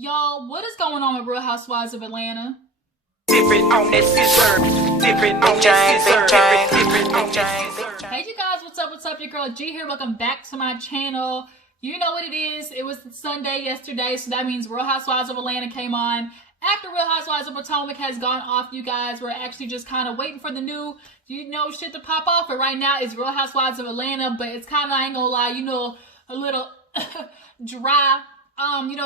Y'all, what is going on with Real Housewives of Atlanta? Different on that scissor. Different on that scissor. Different on that scissor. Hey you guys, what's up? What's up? Your girl G here. Welcome back to my channel. You know what it is. It was Sunday yesterday, so that means Real Housewives of Atlanta came on. After Real Housewives of Potomac has gone off, you guys, we're actually just kind of waiting for the new, shit to pop off. But right now, it's Real Housewives of Atlanta, but it's kind of, I ain't gonna lie, a little dry.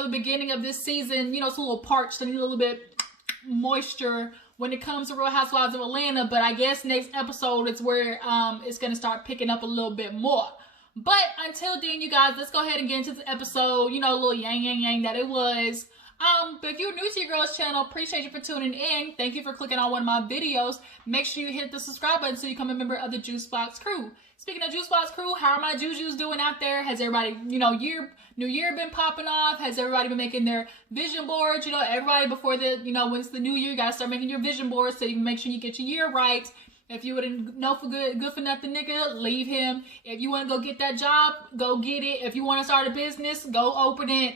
The beginning of this season, it's a little parched. I need a little bit moisture when it comes to Real Housewives of Atlanta. But I guess next episode it's where it's gonna start picking up a little bit more. But until then, you guys, let's go ahead and get into the episode. A little yang that it was. But if you're new to your girl's channel, appreciate you for tuning in. Thank you for clicking on one of my videos. Make sure you hit the subscribe button so you become a member of the Juice Box crew. Speaking of Juice Box crew, how are my Jujus doing out there? Has everybody, New Year been popping off? Has everybody been making their vision boards? Everybody before the, when it's the new year, you gotta start making your vision boards so you can make sure you get your year right. If you wouldn't know for good for nothing nigga, leave him. If you want to go get that job, go get it. If you want to start a business, go open it.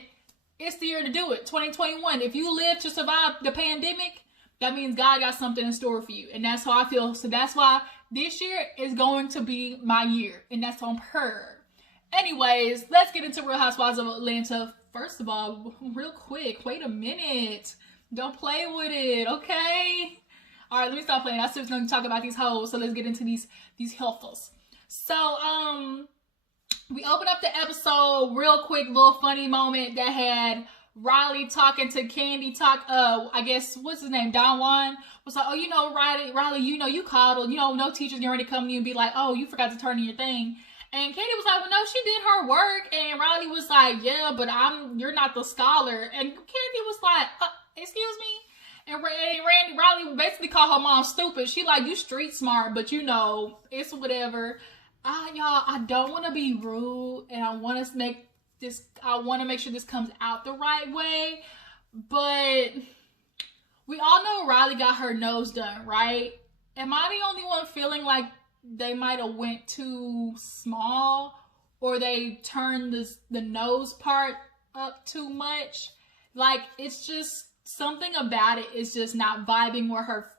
It's the year to do it. 2021. If you live to survive the pandemic, that means God got something in store for you. And that's how I feel. So that's why this year is going to be my year. And that's on her. Anyways, let's get into Real Housewives of Atlanta. First of all, real quick, wait a minute. Don't play with it, okay? All right, let me stop playing. I still going to talk about these hoes. So let's get into these healthers. So, we open up the episode, real quick, little funny moment that had Riley talking to Kandi, I guess, what's his name, Don Juan, was like, oh, Riley, you called, no teacher's getting ready to come to you and be like, oh, you forgot to turn in your thing. And Kandi was like, well, no, she did her work. And Riley was like, yeah, but you're not the scholar. And Kandi was like, excuse me? And Riley basically called her mom stupid. She like, you street smart, but it's whatever. Y'all, I don't want to be rude, and I want to make sure this comes out the right way, but we all know Riley got her nose done, right? Am I the only one feeling like they might have went too small, or they turned the nose part up too much? Like, it's just something about it is just not vibing with her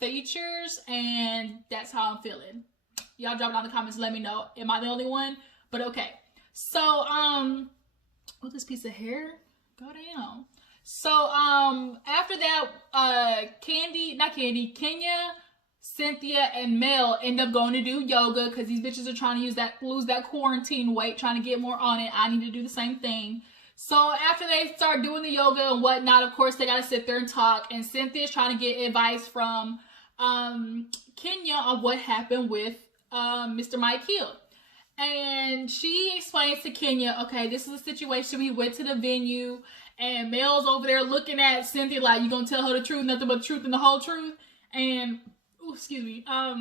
features, and that's how I'm feeling. Y'all drop it down in the comments. Let me know. Am I the only one? But okay. So, this piece of hair? Go down. So, after that, Kenya, Cynthia, and Mel end up going to do yoga because these bitches are trying to lose that quarantine weight, trying to get more on it. I need to do the same thing. So, after they start doing the yoga and whatnot, of course, they got to sit there and talk. And Cynthia's trying to get advice from Kenya on what happened with Mr. Mike Hill. And she explains to Kenya, okay, this is a situation. We went to the venue and Mel's over there looking at Cynthia like, you gonna tell her the truth, nothing but the truth and the whole truth? And, excuse me, that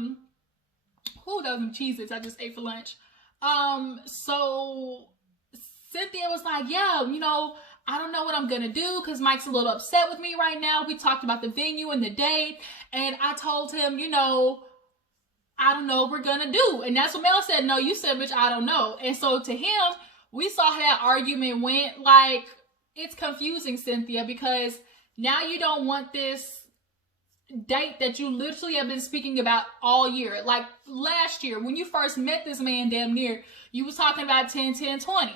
was some Cheez-Its I just ate for lunch. So Cynthia was like, yeah, I don't know what I'm gonna do because Mike's a little upset with me right now. We talked about the venue and the date, and I told him, I don't know what we're gonna do. And that's what Mel said. No, you said, bitch, I don't know. And so to him, we saw how that argument went. Like, it's confusing, Cynthia, because now you don't want this date that you literally have been speaking about all year. Like last year, when you first met this man damn near, you was talking about 10, 10, 20.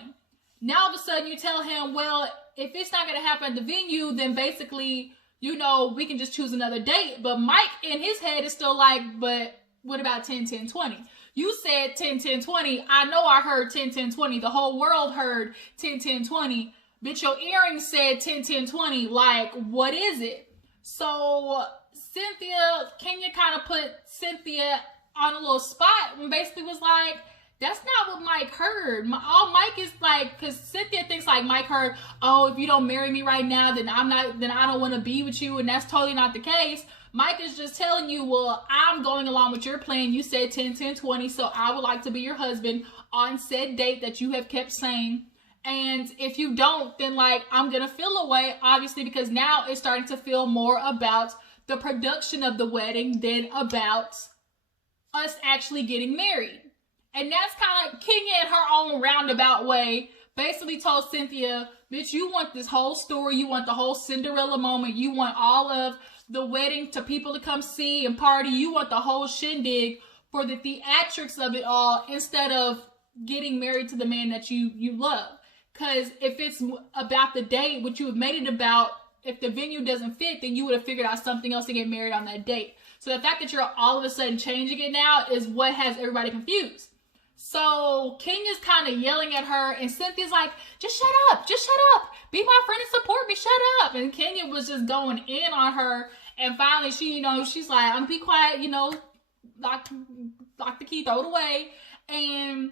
Now all of a sudden you tell him, well, if it's not gonna happen at the venue, then basically, we can just choose another date. But Mike in his head is still like, but what about 10, 10, 20? You said 10, 10, 20. I know I heard 10, 10, 20. The whole world heard 10, 10, 20. Bitch, your earrings said 10, 10, 20. Like, what is it? So, Kenya kind of put Cynthia on a little spot and basically was like, that's not what Mike heard. All Mike is like, because Cynthia thinks like Mike heard, oh, if you don't marry me right now, then I don't want to be with you. And that's totally not the case. Mike is just telling you, well, I'm going along with your plan. You said 10, 10, 20, so I would like to be your husband on said date that you have kept saying. And if you don't, then like, I'm going to feel away, obviously, because now it's starting to feel more about the production of the wedding than about us actually getting married. And that's kind of Kenya in her own roundabout way basically told Cynthia, bitch, you want this whole story, you want the whole Cinderella moment, you want all of the wedding to people to come see and party, you want the whole shindig for the theatrics of it all instead of getting married to the man that you love. Because if it's about the date, what you have made it about, if the venue doesn't fit, then you would have figured out something else to get married on that date. So the fact that you're all of a sudden changing it now is what has everybody confused. So King is kind of yelling at her, and Cynthia's like, just shut up, be my friend and support me, shut up. And Kenya was just going in on her, and finally she, she's like, I'm gonna be quiet, lock the key, throw it away. And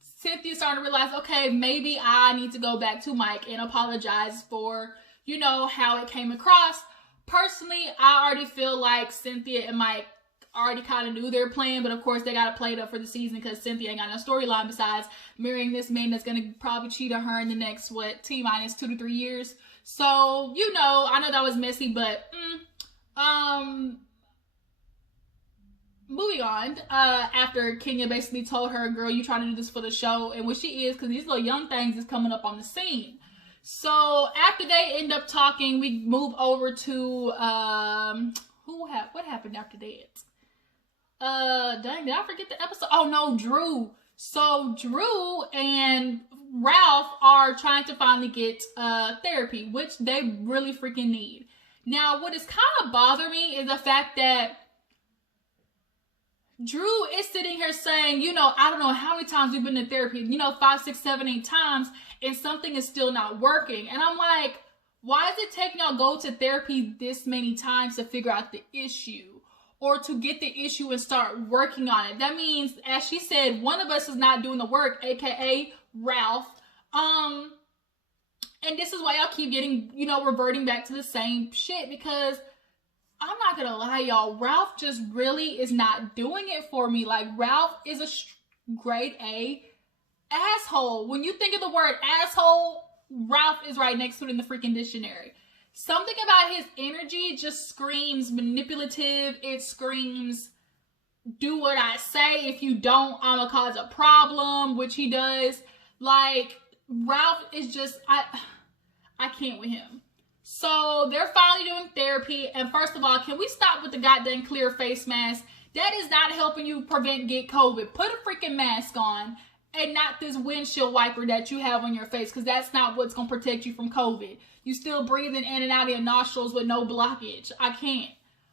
Cynthia's starting to realize, okay, maybe I need to go back to Mike and apologize for, how it came across. Personally, I already feel like Cynthia and Mike already kind of knew their plan, but of course they got to play it up for the season because Cynthia ain't got no storyline besides marrying this man that's going to probably cheat on her in the next, T-minus 2 to 3 years. So, I know that was messy, but, moving on, after Kenya basically told her, girl, you trying to do this for the show, and what she is, because these little young things is coming up on the scene. So after they end up talking, we move over to, what happened after that? Dang, did I forget the episode? Oh no, Drew. So Drew and Ralph are trying to finally get therapy, which they really freaking need. Now, what is kind of bothering me is the fact that Drew is sitting here saying, I don't know how many times we've been in therapy, 5, 6, 7, 8 times, and something is still not working. And I'm like, why is it taking y'all go to therapy this many times to figure out the issue or to get the issue and start working on it? That means, as she said, one of us is not doing the work, aka Ralph. And this is why y'all keep getting, reverting back to the same shit, because I'm not gonna lie, y'all, Ralph just really is not doing it for me. Like, Ralph is a grade A asshole. When you think of the word asshole, Ralph is right next to it in the freaking dictionary. Something about his energy just screams manipulative. It screams, do what I say. If you don't, I'm gonna cause a problem, which he does. Like, Ralph is just, I can't with him. So they're finally doing therapy, and first of all, can we stop with the goddamn clear face mask? That is not helping you get COVID. Put a freaking mask on and not this windshield wiper that you have on your face, because that's not what's going to protect you from COVID. You still breathing in and out of your nostrils with no blockage. I can't.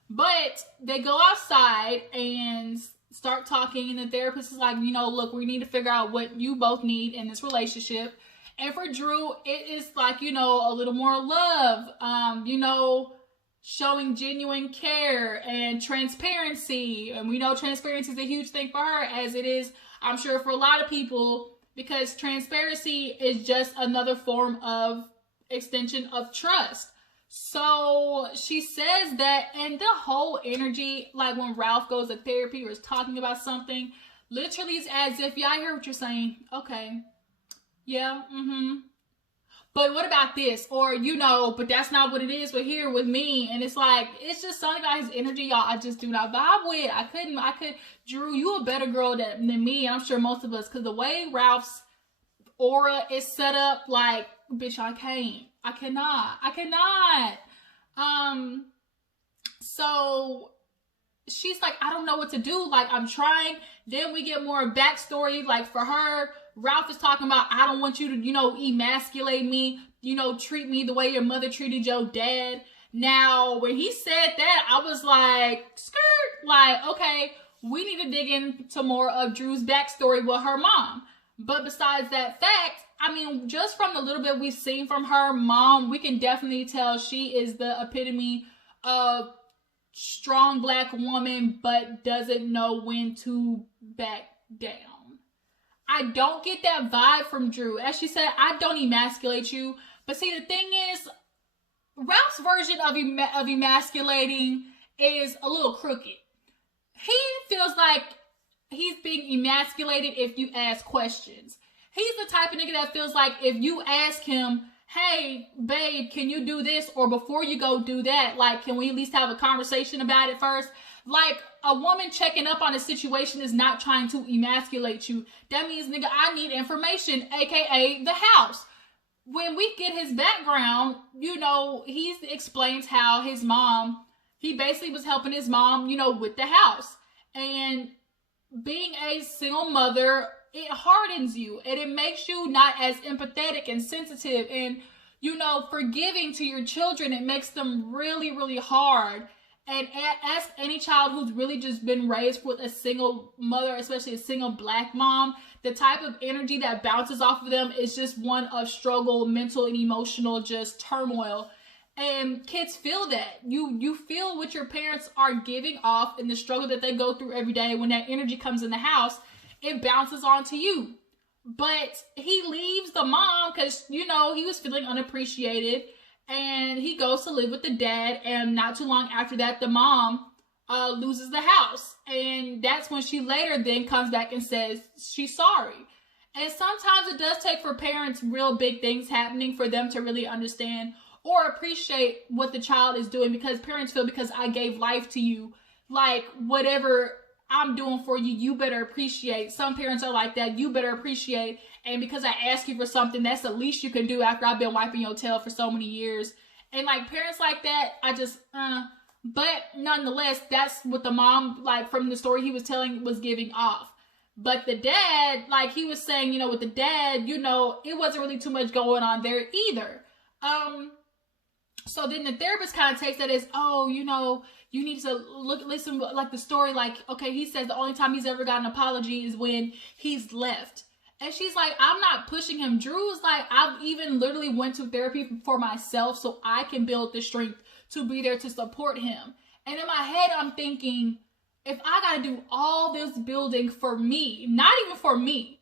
But they go outside and start talking, and the therapist is like, look, we need to figure out what you both need in this relationship. And for Drew, it is like, a little more love, showing genuine care and transparency. And we know transparency is a huge thing for her, as it is, I'm sure, for a lot of people, because transparency is just another form of extension of trust. So she says that, and the whole energy, like when Ralph goes to therapy or is talking about something, literally it's as if, yeah, I hear what you're saying. Okay. Yeah, but what about this? Or, but that's not what it is with here with me. And it's like, it's just something about his energy, y'all, I just do not vibe with. Drew, you a better girl than me. I'm sure most of us, because the way Ralph's aura is set up, like, bitch, I cannot. So she's like, I don't know what to do. Like, I'm trying. Then we get more backstory. Like, for her, Ralph is talking about, I don't want you to, emasculate me, treat me the way your mother treated your dad. Now, when he said that, I was like, skirt, like, okay, we need to dig into more of Drew's backstory with her mom. But besides that fact, I mean, just from the little bit we've seen from her mom, we can definitely tell she is the epitome of strong Black woman, but doesn't know when to back down. I don't get that vibe from Drew. As she said, I don't emasculate you. But see, the thing is, Ralph's version of emasculating is a little crooked. He feels like he's being emasculated if you ask questions. He's the type of nigga that feels like if you ask him, hey, babe, can you do this? Or before you go do that, like, can we at least have a conversation about it first? Like, a woman checking up on a situation is not trying to emasculate you. That means, nigga, I need information, aka the house. When we get his background, you know, he explains how his mom, he basically was helping his mom, you know, with the house. And being a single mother, it hardens you and it makes you not as empathetic and sensitive and, you know, forgiving to your children. It makes them really, really hard. And ask any child who's really just been raised with a single mother, especially a single black mom, the type of energy that bounces off of them is just one of struggle, mental and emotional, just turmoil. And kids feel that. You feel what your parents are giving off and the struggle that they go through every day. When that energy comes in the house, it bounces onto you. But he leaves the mom because, you know, he was feeling unappreciated. And he goes to live with the dad. And not too long after that, the mom loses the house. And that's when she later then comes back and says she's sorry. And sometimes it does take for parents real big things happening for them to really understand or appreciate what the child is doing. Because parents feel, because I gave life to you, like whatever I'm doing for you, you better appreciate. Some parents are like that. You better appreciate. And because I ask you for something, that's the least you can do after I've been wiping your tail for so many years. And like parents like that, I just, but nonetheless, that's what the mom, like from the story he was telling, was giving off. But the dad, like he was saying, you know, with the dad, you know, it wasn't really too much going on there either. So then the therapist kind of takes that as, oh, you know, you need to listen, like the story, like, okay, he says the only time he's ever gotten an apology is when he's left. And she's like, I'm not pushing him. Drew is like, I've even literally went to therapy for myself so I can build the strength to be there to support him. And in my head, I'm thinking, if I got to do all this building for me, not even for me,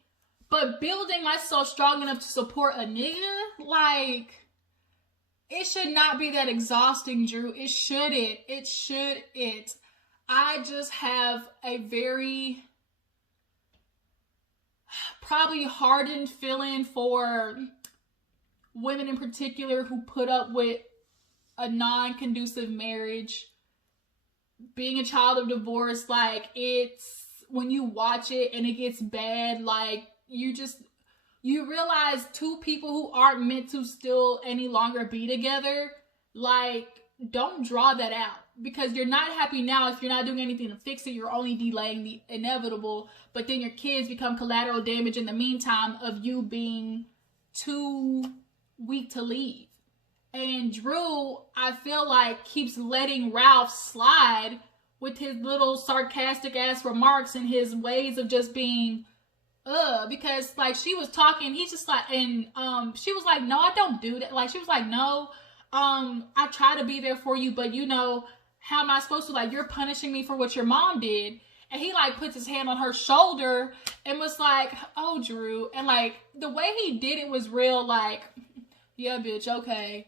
but building myself strong enough to support a nigga, like, it should not be that exhausting, Drew. It shouldn't. It shouldn't. I just have a very probably hardened feeling for women in particular who put up with a non-conducive marriage, being a child of divorce. Like, it's when you watch it and it gets bad, like you realize two people who aren't meant to still any longer be together, like, don't draw that out. Because you're not happy now if you're not doing anything to fix it. You're only delaying the inevitable. But then your kids become collateral damage in the meantime of you being too weak to leave. And Drew, I feel like, keeps letting Ralph slide with his little sarcastic ass remarks and his ways of just being, because like she was talking, he's just like, and she was like, no, I don't do that. Like, she was like, no, I try to be there for you, but you know, how am I supposed to? Like, you're punishing me for what your mom did. And he like puts his hand on her shoulder and was like, oh, Drew. And like the way he did it was real, like, yeah, bitch, okay.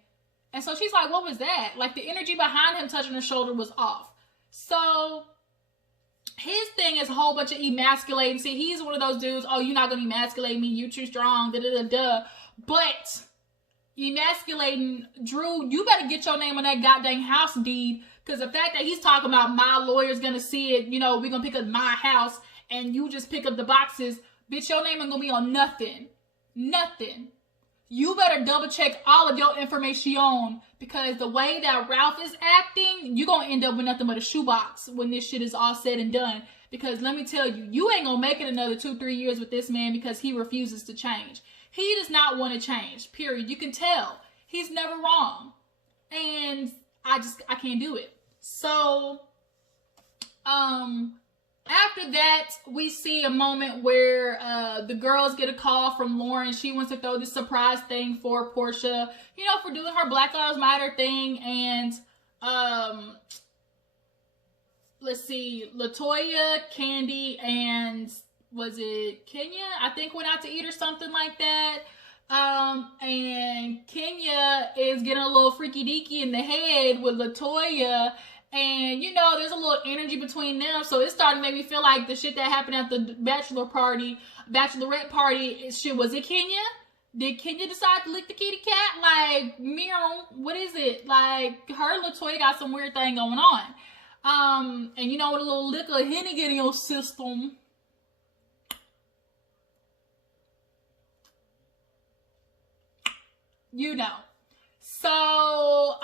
And so she's like, what was that? Like, the energy behind him touching her shoulder was off. So his thing is a whole bunch of emasculating. See, he's one of those dudes, oh, you're not going to emasculate me, you too strong, da-da-da-da. But emasculating Drew, you better get your name on that goddamn house deed. Because the fact that he's talking about my lawyer's going to see it, you know, we're going to pick up my house, and you just pick up the boxes, bitch, your name ain't going to be on nothing. Nothing. You better double check all of your information, because the way that Ralph is acting, you're going to end up with nothing but a shoebox when this shit is all said and done. Because let me tell you, you ain't going to make it another 2-3 years with this man because he refuses to change. He does not want to change, period. You can tell. He's never wrong. And I can't do it. So, after that, we see a moment where the girls get a call from Lauren. She wants to throw this surprise thing for Porsha, you know, for doing her Black Lives Matter thing. And let's see, LaToya, Kandi, and was it Kenya? I think went out to eat or something like that. And Kenya is getting a little freaky deaky in the head with LaToya. And, you know, there's a little energy between them. So it's starting to make me feel like the shit that happened at the bachelorette party, shit, was it Kenya? Did Kenya decide to lick the kitty cat? Like, meow, what is it? Like, her and LaToya got some weird thing going on. And you know, with a little liquor Henny get in your system, you know. So,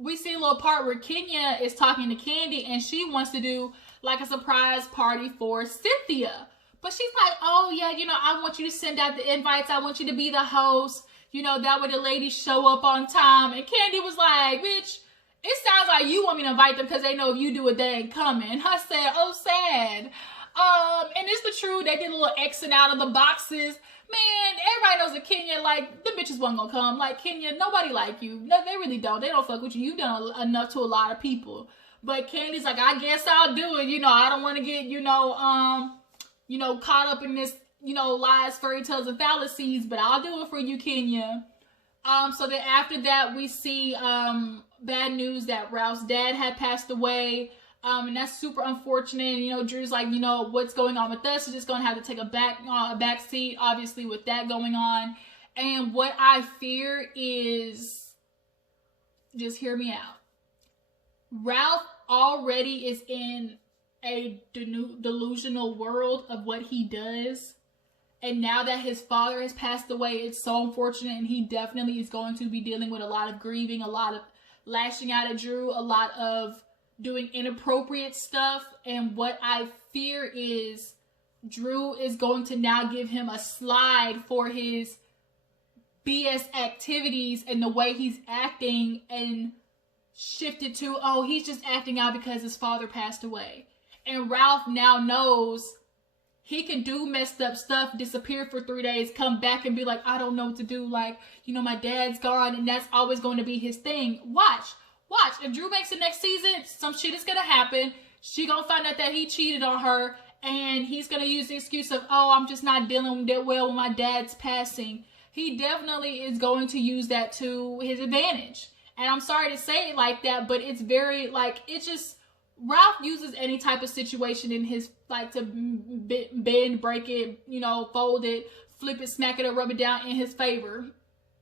we see a little part where Kenya is talking to Kandi and she wants to do like a surprise party for Cynthia. But she's like, oh yeah, you know, I want you to send out the invites. I want you to be the host. You know, that way the ladies show up on time. And Kandi was like, bitch, it sounds like you want me to invite them because they know if you do it, they ain't coming. I said, oh, sad. And it's the truth. They did a little Xing out of the boxes. Man, everybody knows that Kenya, like, the bitches wasn't gonna come. Like, Kenya, nobody like you. No, they really don't. They don't fuck with you. You've done enough to a lot of people. But Kandi's like, I guess I'll do it. You know, I don't want to get, caught up in this, lies, fairy tales, and fallacies, but I'll do it for you, Kenya. So then after that, we see bad news that Ralph's dad had passed away. And that's super unfortunate. You know, Drew's like, what's going on with us? We're just going to have to take a back seat, obviously, with that going on. And what I fear is, just hear me out. Ralph already is in a delusional world of what he does. And now that his father has passed away, it's so unfortunate. And he definitely is going to be dealing with a lot of grieving, a lot of lashing out at Drew, a lot of doing inappropriate stuff. And what I fear is Drew is going to now give him a slide for his BS activities and the way he's acting, and shift it to, oh, he's just acting out because his father passed away. And Ralph now knows he can do messed up stuff, disappear for 3 days, come back and be like, I don't know what to do. Like, my dad's gone, and that's always going to be his thing. Watch. If Drew makes it next season, some shit is going to happen. She going to find out that he cheated on her, and he's going to use the excuse of, oh, I'm just not dealing that well with my dad's passing. He definitely is going to use that to his advantage. And I'm sorry to say it like that, but it's very, it's just, Ralph uses any type of situation in his, to bend, break it, fold it, flip it, smack it, or rub it down in his favor.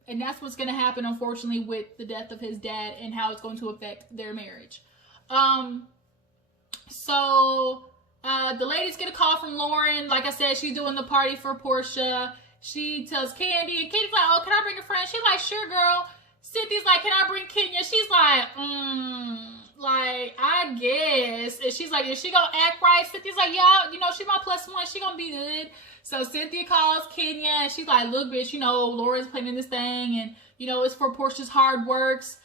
And that's what's going to happen, unfortunately, with the death of his dad and how it's going to affect their marriage. So the ladies get a call from Lauren. Like I said, she's doing the party for Porsha. She tells Kandi, and Kandi's like, oh, can I bring a friend? She's like, sure, girl. Cynthia's like, can I bring Kenya? She's like, I guess. And she's like, is she gonna act right? Cynthia's like, yeah, she's my +1. She gonna be good. So Cynthia calls Kenya, and she's like, look, bitch, Laura's planning this thing, and, it's for Porsha's hard works.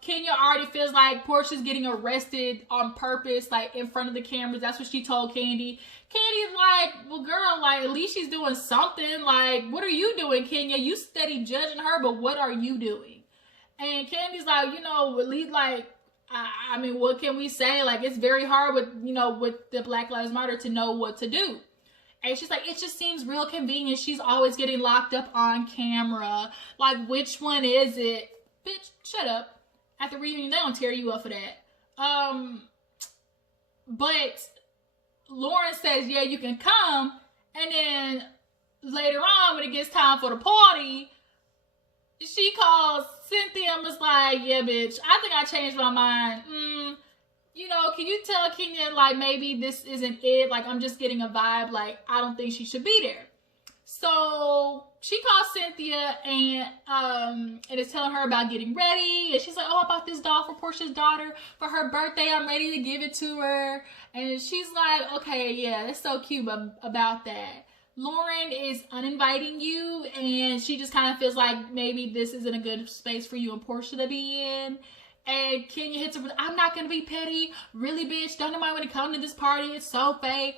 Kenya already feels like Porsha's getting arrested on purpose, in front of the cameras. That's what she told Kandi. Kandi's like, well, girl, at least she's doing something. What are you doing, Kenya? You steady judging her, but what are you doing? And Kandi's like, at least, I mean, what can we say? It's very hard with, with the Black Lives Matter to know what to do. And she's like, it just seems real convenient. She's always getting locked up on camera. Which one is it? Bitch, shut up. At the reunion, they don't tear you up for that. But Lauren says, yeah, you can come. And then later on, when it gets time for the party, she calls Cynthia and was like, yeah, bitch, I think I changed my mind. Can you tell Kenya, maybe this isn't it? I'm just getting a vibe. I don't think she should be there. So she calls Cynthia and is telling her about getting ready. And she's like, oh, I bought this doll for Porsha's daughter for her birthday. I'm ready to give it to her. And she's like, okay, yeah, that's so cute about that. Lauren is uninviting you, and she just kind of feels like maybe this isn't a good space for you and Porsha to be in. And Kenya hits her with, I'm not going to be petty. Really, bitch, don't nobody want to come to this party. It's so fake.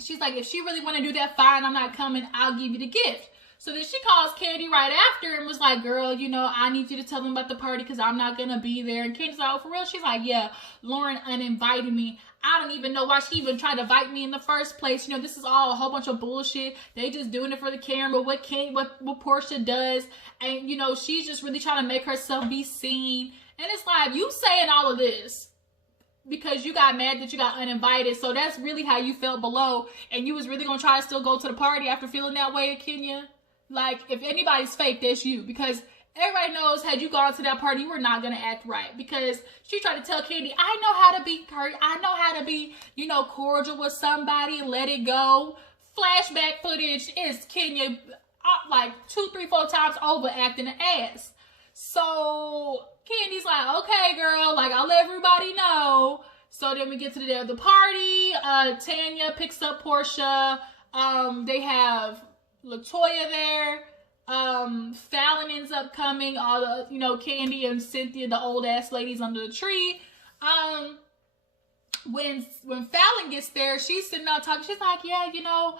She's like, if she really want to do that, fine, I'm not coming. I'll give you the gift. So then she calls Kandi right after and was like, girl, I need you to tell them about the party because I'm not going to be there. And Kandi's like, oh, for real? She's like, yeah, Lauren uninvited me. I don't even know why she even tried to invite me in the first place. This is all a whole bunch of bullshit. They just doing it for the camera. What Porsha does. And, she's just really trying to make herself be seen. And it's like, you saying all of this because you got mad that you got uninvited. So that's really how you felt below. And you was really going to try to still go to the party after feeling that way, Kenya? If anybody's fake, that's you. Because everybody knows, had you gone to that party, you were not going to act right, because she tried to tell Kandi, I know how to be hurt. I know how to be, you know, cordial with somebody and let it go. Flashback footage is Kenya like 2, 3, 4 times over acting an ass. So Kandi's like, okay, girl, like, I'll let everybody know. So then we get to the day of the party. Tanya picks up Porsha. They have LaToya there. Fallon ends up coming. All the, you know, Kandi and Cynthia, the old ass ladies under the tree. When Fallon gets there, she's sitting out talking. She's like, yeah, you know,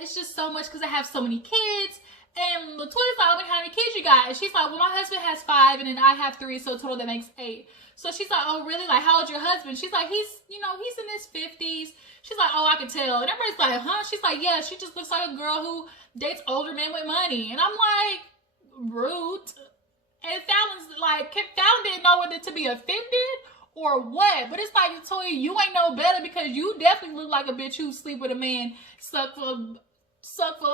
it's just so much because I have so many kids. And LaToya's like, how many kids you got? And she's like, well, my husband has 5 and then I have 3, so total that makes 8. So she's like, oh, really? Like, how old's your husband? She's like, he's, you know, he's in his 50s. She's like, oh, I can tell. And everybody's like, huh? She's like, yeah, she just looks like a girl who dates older men with money. And I'm like, rude. And Fallon's like, Fallon didn't know whether to be offended or what. But it's like, LaToya, you ain't no better, because you definitely look like a bitch who sleep with a man, suck for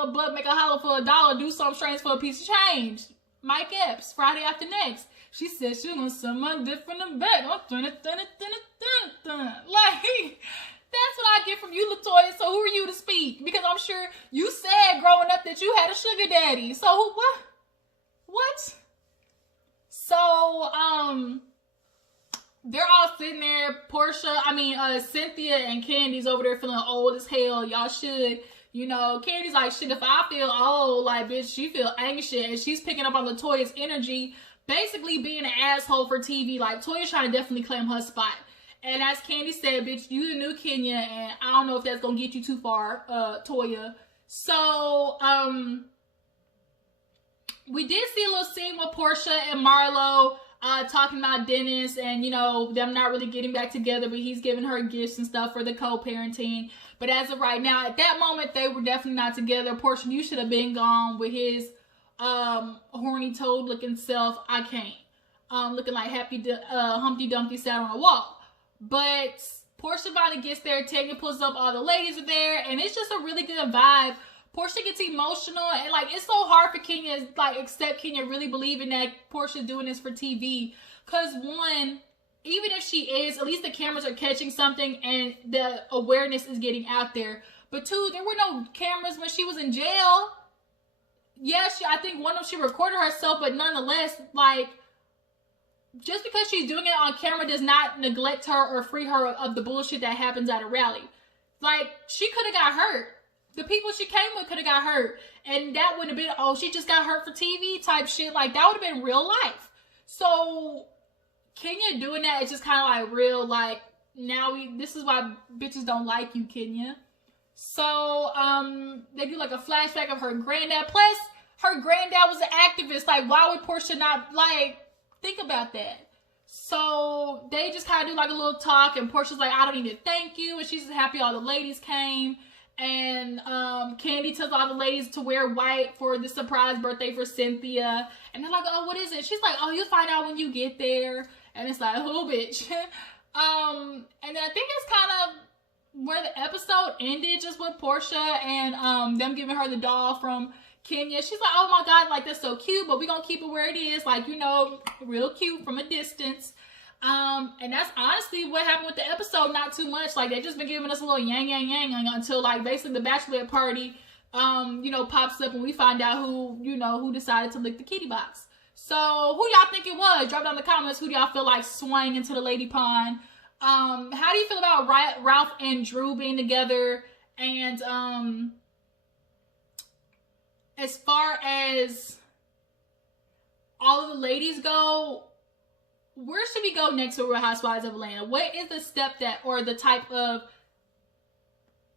a blood, make a holler for $1, do something strange for a piece of change. Mike Epps, Friday After Next. She said she was gonna send my dick from the bed. Like, that's what I get from you, LaToya. So who are you to speak? Because I'm sure you said growing up that you had a sugar daddy. So what? So, they're all sitting there. Cynthia and Kandi's over there feeling old as hell. Y'all should. You know, Kandi's like, shit, if I feel old, like, bitch, she feel anxious. And she's picking up on LaToya's energy, basically being an asshole for TV. Like, Toya's trying to definitely claim her spot. And as Kandi said, bitch, you the new Kenya, and I don't know if that's gonna get you too far, Toya. So, we did see a little scene with Porsha and Marlo talking about Dennis and, you know, them not really getting back together, but he's giving her gifts and stuff for the co-parenting. But as of right now, at that moment, they were definitely not together. Porsha, you should have been gone with his horny toad looking self. I can't. Looking like Humpty Dumpty sat on a wall. But Porsha finally gets there. Tanya pulls up. All the ladies are there. And it's just a really good vibe. Porsha gets emotional. And, like, it's so hard for Kenya to, like, accept Kenya really believing that Porsha's doing this for TV. Because, one, even if she is, at least the cameras are catching something and the awareness is getting out there. But 2, there were no cameras when she was in jail. Yeah, I think one of them, she recorded herself, but nonetheless, like, just because she's doing it on camera does not neglect her or free her of the bullshit that happens at a rally. Like, she could have got hurt. The people she came with could have got hurt. And that would have been, oh, she just got hurt for TV type shit. Like, that would have been real life. So Kenya doing that is just kind of like real, like, this is why bitches don't like you, Kenya. So, they do like a flashback of her granddad. Plus, her granddad was an activist. Like, why would Porsha not, like, think about that? So, they just kind of do like a little talk, and Portia's like, I don't need to thank you. And she's just happy all the ladies came. And, Kandi tells all the ladies to wear white for the surprise birthday for Cynthia. And they're like, oh, what is it? She's like, oh, you'll find out when you get there. And it's like, oh, bitch. And then I think it's kind of where the episode ended, just with Porsha and them giving her the doll from Kenya. She's like, oh my God, like, that's so cute, but we're gonna keep it where it is, like, you know, real cute from a distance. And that's honestly what happened with the episode. Not too much. Like, they just been giving us a little yang yang yang until, like, basically the bachelorette party you know, pops up and we find out who decided to lick the kitty box. So, who y'all think it was? Drop down in the comments. Who do y'all feel like swung into the lady pond? How do you feel about Ralph and Drew being together? And, as far as all of the ladies go, where should we go next with Real Housewives of Atlanta? What is the step that, or the type of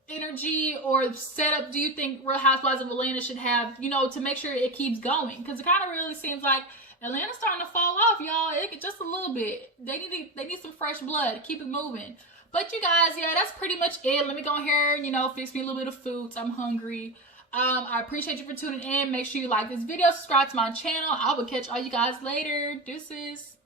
energy or setup do you think Real Housewives of Atlanta should have, you know, to make sure it keeps going? Because it kind of really seems like Atlanta's starting to fall off, y'all. Just a little bit. They need some fresh blood to keep it moving. But you guys, yeah, that's pretty much it. Let me go here and, you know, fix me a little bit of food. I'm hungry. I appreciate you for tuning in. Make sure you like this video, subscribe to my channel. I will catch all you guys later. Deuces.